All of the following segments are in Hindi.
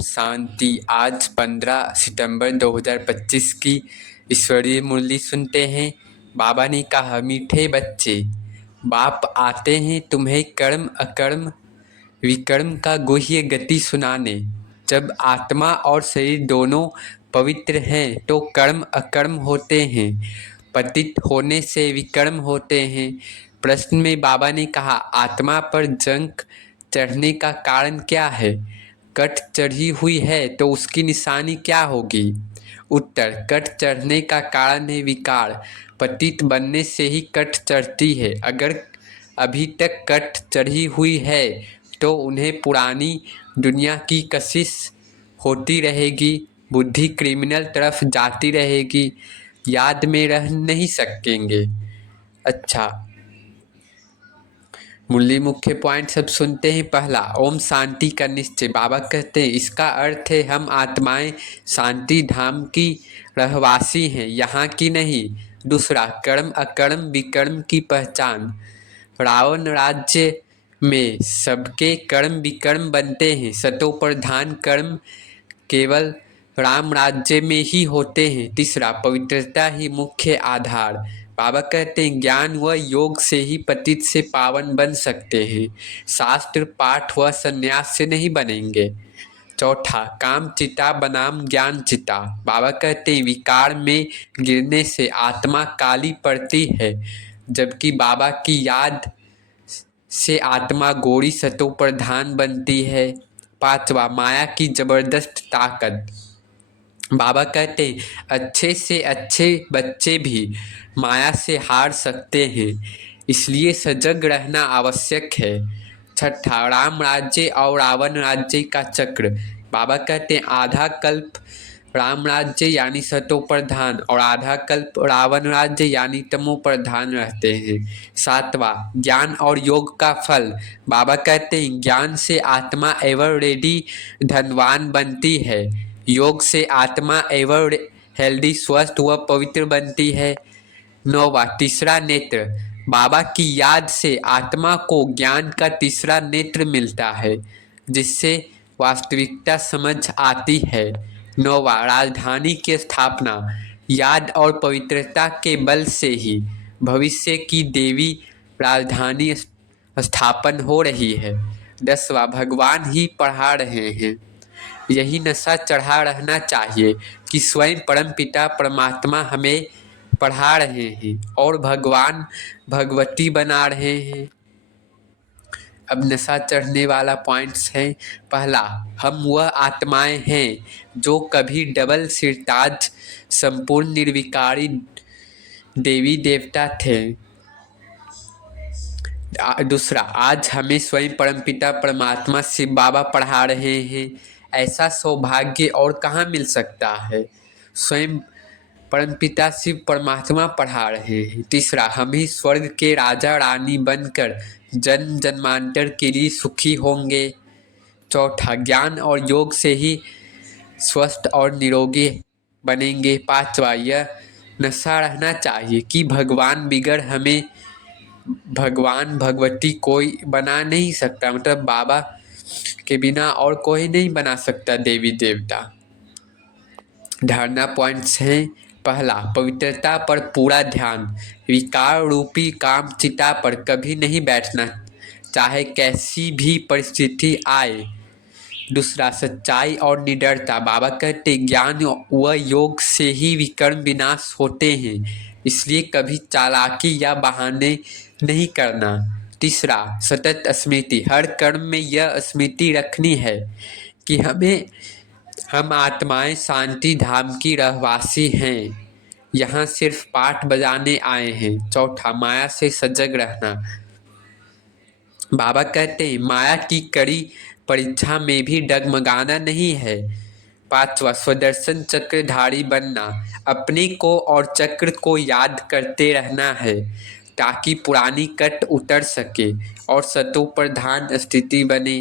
शांति। आज 15 सितंबर 2025 की ईश्वरीय मुरली सुनते हैं। बाबा ने कहा, मीठे बच्चे, बाप आते हैं तुम्हें कर्म अकर्म विकर्म का गुह्य गति सुनाने। जब आत्मा और शरीर दोनों पवित्र हैं तो कर्म अकर्म होते हैं, पतित होने से विकर्म होते हैं। प्रश्न में बाबा ने कहा, आत्मा पर जंक चढ़ने का कारण क्या है? कट चढ़ी हुई है तो उसकी निशानी क्या होगी? उत्तर, कट चढ़ने का कारण है विकार। पतित बनने से ही कट चढ़ती है। अगर अभी तक कट चढ़ी हुई है तो उन्हें पुरानी दुनिया की कशिश होती रहेगी, बुद्धि क्रिमिनल तरफ जाती रहेगी, याद में रह नहीं सकेंगे। अच्छा, मुरली मुख्य पॉइंट सब सुनते हैं। पहला, ओम शांति का निश्चय। बाबा कहते हैं इसका अर्थ है हम आत्माएं शांति धाम की रहवासी हैं, यहाँ की नहीं। दूसरा, कर्म अकर्म विकर्म की पहचान। रावण राज्य में सबके कर्म विकर्म बनते हैं। सतो प्रधान कर्म केवल राम राज्य में ही होते हैं। तीसरा, पवित्रता ही मुख्य आधार। बाबा कहते हैं ज्ञान व योग से ही पतित से पावन बन सकते हैं, शास्त्र पाठ व संन्यास से नहीं बनेंगे। चौथा, काम चिता बनाम ज्ञान चिता। बाबा कहते हैं विकार में गिरने से आत्मा काली पड़ती है, जबकि बाबा की याद से आत्मा गोरी सतो प्रधान बनती है। पांचवा, माया की जबरदस्त ताकत। बाबा कहते हैं अच्छे से अच्छे बच्चे भी माया से हार सकते हैं, इसलिए सजग रहना आवश्यक है। छठा, राम राज्य और रावण राज्य का चक्र। बाबा कहते हैं आधा कल्प राम राज्य यानी सतो प्रधान और आधा कल्प रावण राज्य यानी तमो प्रधान रहते हैं। सातवां, ज्ञान और योग का फल। बाबा कहते हैं ज्ञान से आत्मा एवर रेडी धनवान बनती है, योग से आत्मा एवर हेल्दी स्वस्थ व पवित्र बनती है। नौवां, तीसरा नेत्र। बाबा की याद से आत्मा को ज्ञान का तीसरा नेत्र मिलता है, जिससे वास्तविकता समझ आती है। नौवां, राजधानी की स्थापना। याद और पवित्रता के बल से ही भविष्य की देवी राजधानी स्थापन हो रही है। 10वां, भगवान ही पढ़ा रहे हैं। यही नशा चढ़ा रहना चाहिए कि स्वयं परमपिता परमात्मा हमें पढ़ा रहे हैं और भगवान भगवती बना रहे हैं। अब नशा चढ़ने वाला पॉइंट्स है। पहला, हम वह आत्माएं हैं जो कभी डबल सिरताज संपूर्ण निर्विकारी देवी देवता थे। दूसरा, आज हमें स्वयं परमपिता परमात्मा शिव बाबा पढ़ा रहे हैं। ऐसा सौभाग्य और कहाँ मिल सकता है? स्वयं परमपिता शिव परमात्मा पढ़ा रहे हैं। तीसरा, हम ही स्वर्ग के राजा रानी बनकर जन्म जन्मांतर के लिए सुखी होंगे। चौथा, ज्ञान और योग से ही स्वस्थ और निरोगी बनेंगे। पांचवा, यह नशा रहना चाहिए कि भगवान बिगड़ हमें भगवान भगवती कोई बना नहीं सकता, मतलब बाबा के बिना और कोई नहीं बना सकता देवी देवता। धारणा पॉइंट्स हैं। पहला, पवित्रता पर पूरा ध्यान। विकार रूपी काम चिता पर कभी नहीं बैठना, चाहे कैसी भी परिस्थिति आए। दूसरा, सच्चाई और निडरता। बाबा कहते ज्ञान व योग से ही विकर्म विनाश होते हैं, इसलिए कभी चालाकी या बहाने नहीं करना। तीसरा, सतत स्मृति। हर कर्म में यह स्मृति रखनी है कि हम आत्माएं शांति धाम की रहवासी हैं, यहाँ सिर्फ पाठ बजाने आए हैं। चौथा, माया से सजग रहना। बाबा कहते हैं माया की कड़ी परीक्षा में भी डगमगाना नहीं है। पांचवा, स्वदर्शन चक्रधारी बनना। अपने को और चक्र को याद करते रहना है ताकि पुरानी कट उतर सके और सतो प्रधान स्थिति बने।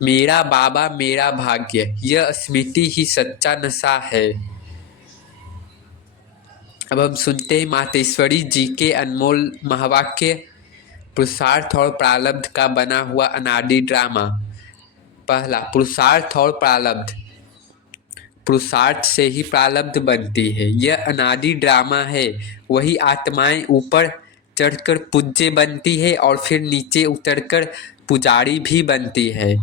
मेरा बाबा मेरा भाग्य, यह स्मृति ही सच्चा नशा है। अब हम सुनते हैं मातेश्वरी जी के अनमोल महावाक्य, पुरुषार्थ और प्रारब्ध का बना हुआ अनादि ड्रामा। पहला, पुरुषार्थ और प्रारब्ध। पुरुषार्थ से ही प्रारब्ध बनती है। यह अनादि ड्रामा है। वही आत्माएं ऊपर चढ़कर पूज्य बनती है और फिर नीचे उतरकर पुजारी भी बनती है।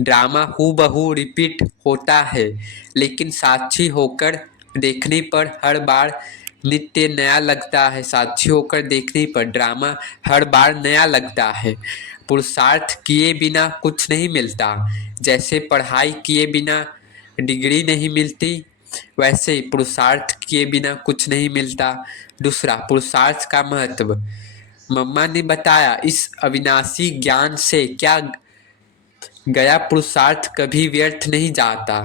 ड्रामा हूबहू रिपीट होता है, लेकिन साक्षी होकर देखने पर हर बार नित्य नया लगता है। साक्षी होकर देखने पर ड्रामा हर बार नया लगता है। पुरुषार्थ किए बिना कुछ नहीं मिलता। जैसे पढ़ाई किए बिना डिग्री नहीं मिलती, वैसे ही पुरुषार्थ किए बिना कुछ नहीं मिलता। दूसरा, पुरुषार्थ का महत्व। मम्मा ने बताया, इस अविनाशी ज्ञान से क्या गया पुरुषार्थ कभी व्यर्थ नहीं जाता।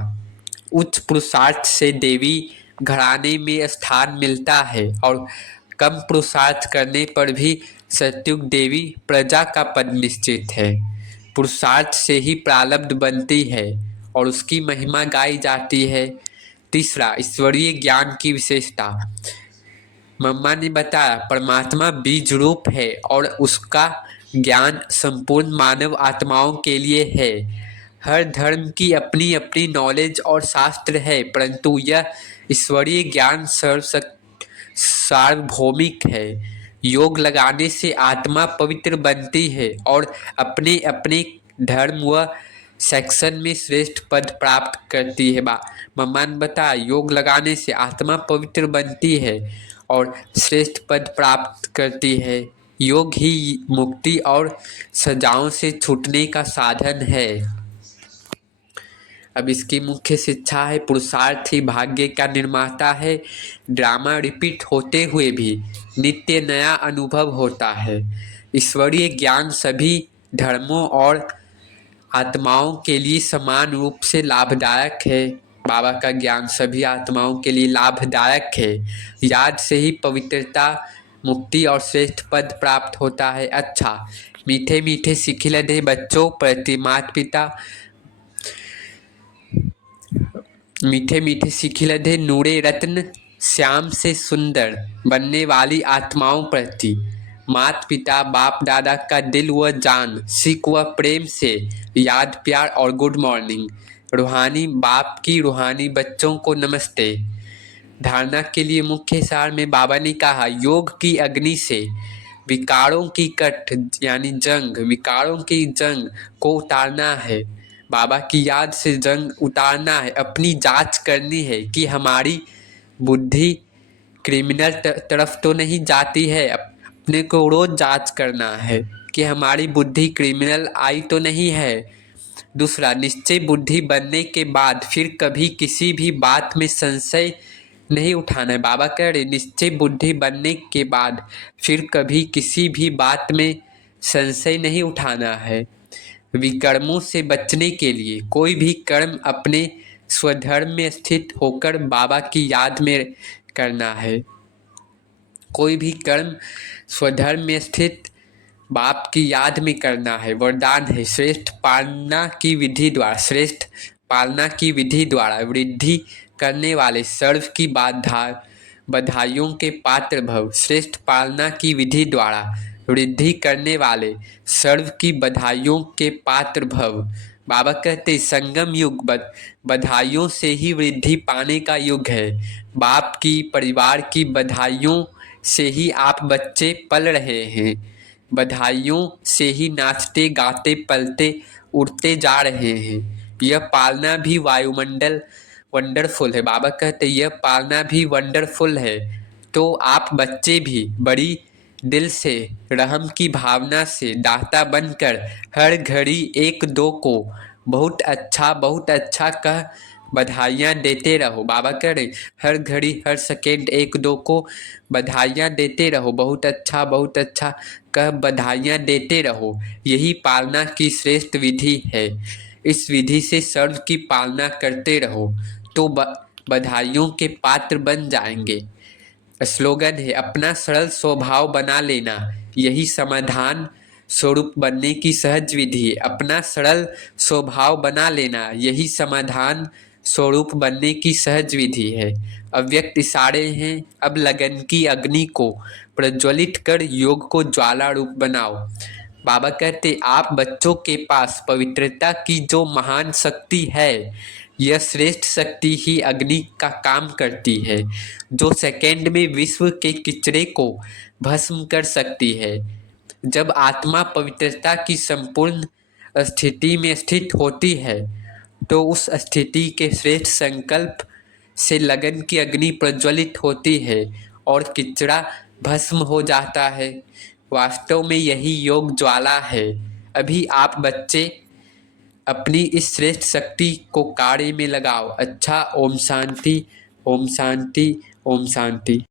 उच्च पुरुषार्थ से देवी घराने में स्थान मिलता है और कम पुरुषार्थ करने पर भी सत्युग देवी प्रजा का पद निश्चित है। पुरुषार्थ से ही प्रारब्ध बनती है और उसकी महिमा गाई जाती है। तीसरा, ईश्वरीय ज्ञान की विशेषता। मम्मा ने बताया, परमात्मा बीज रूप है और उसका ज्ञान संपूर्ण मानव आत्माओं के लिए है। हर धर्म की अपनी अपनी नॉलेज और शास्त्र है, परंतु यह ईश्वरीय ज्ञान सार्वभौमिक है। योग लगाने से आत्मा पवित्र बनती है और अपने अपने धर्म व सेक्शन में श्रेष्ठ पद प्राप्त करती है। मम्मा ने बताया, योग लगाने से आत्मा पवित्र बनती है और श्रेष्ठ पद प्राप्त करती है। योग ही मुक्ति और सजाओं से छूटने का साधन है। अब इसकी मुख्य शिक्षा है, पुरुषार्थ ही भाग्य का निर्माता है। ड्रामा रिपीट होते हुए भी नित्य नया अनुभव होता है। ईश्वरीय ज्ञान सभी धर्मों और आत्माओं के लिए समान रूप से लाभदायक है। बाबा का ज्ञान सभी आत्माओं के लिए लाभदायक है। याद से ही पवित्रता, मुक्ति और श्रेष्ठ पद प्राप्त होता है। अच्छा, मीठे मीठे सिखिलधे बच्चों प्रति माता पिता, मीठे मीठे सिखिलधे नूरे रत्न श्याम से सुंदर बनने वाली आत्माओं प्रति माता पिता बाप दादा का दिल व जान, सिख व प्रेम से याद, प्यार और गुड मॉर्निंग। रूहानी बाप की रूहानी बच्चों को नमस्ते। धारणा के लिए मुख्य सार में बाबा ने कहा, योग की अग्नि से विकारों की कट यानी जंग, विकारों की जंग को उतारना है। बाबा की याद से जंग उतारना है। अपनी जांच करनी है कि हमारी बुद्धि क्रिमिनल तरफ तो नहीं जाती है। अपने को रोज जांच करना है कि हमारी बुद्धि क्रिमिनल आई तो नहीं है। दूसरा, निश्चय बुद्धि बनने के बाद फिर कभी किसी भी बात में संशय नहीं उठाना है। बाबा कह रहे, निश्चय बुद्धि बनने के बाद फिर कभी किसी भी बात में संशय नहीं उठाना है। विकर्मों से बचने के लिए कोई भी कर्म अपने स्वधर्म में स्थित होकर बाबा की याद में करना है। कोई भी कर्म स्वधर्म में स्थित बाप की याद में करना है। वरदान है, श्रेष्ठ पालना की विधि द्वारा, श्रेष्ठ पालना की विधि द्वारा वृद्धि करने वाले सर्व की बधाइयों के पात्र भव। श्रेष्ठ पालना की विधि द्वारा वृद्धि करने वाले सर्व की बधाइयों के पात्र भव। बाबा कहते, संगम युग बधाइयों से ही वृद्धि पाने का युग है। बाप की, परिवार की बधाइयों से ही आप बच्चे पल रहे हैं। बधाइयों से ही नाचते गाते पलते उड़ते जा रहे हैं। यह पालना भी वायुमंडल वंडरफुल है। बाबा कहते, यह पालना भी वंडरफुल है। तो आप बच्चे भी बड़ी दिल से, रहम की भावना से दाता बनकर हर घड़ी एक दो को बहुत अच्छा कह बधाइयाँ देते रहो। बाबा कह रहे, हर घड़ी हर सेकेंड एक दो को बधाइयाँ देते रहो, बहुत अच्छा कह बधाइयाँ देते रहो। यही पालना की श्रेष्ठ विधि है। इस विधि से सर्व की पालना करते रहो तो बधाइयों के पात्र बन जाएंगे। स्लोगन है, अपना सरल स्वभाव बना लेना यही समाधान स्वरूप बनने की सहज विधि है। अपना सरल स्वभाव बना लेना यही समाधान स्वरूप बनने की सहज विधि है। अव्यक्त इशारे हैं, अब लगन की अग्नि को प्रज्वलित कर योग को ज्वाला रूप बनाओ। बाबा कहते आप बच्चों के पास पवित्रता की जो महान शक्ति है, यह श्रेष्ठ शक्ति ही अग्नि का काम करती है, जो सेकंड में विश्व के किचड़े को भस्म कर सकती है। जब आत्मा पवित्रता की संपूर्ण स्थिति में स्थित होती है, तो उस स्थिति के श्रेष्ठ संकल्प से लगन की अग्नि प्रज्वलित होती है और किचड़ा भस्म हो जाता है। वास्तव में यही योग ज्वाला है। अभी आप बच्चे अपनी इस श्रेष्ठ शक्ति को कार्य में लगाओ। अच्छा, ओम शांति, ओम शांति, ओम शांति।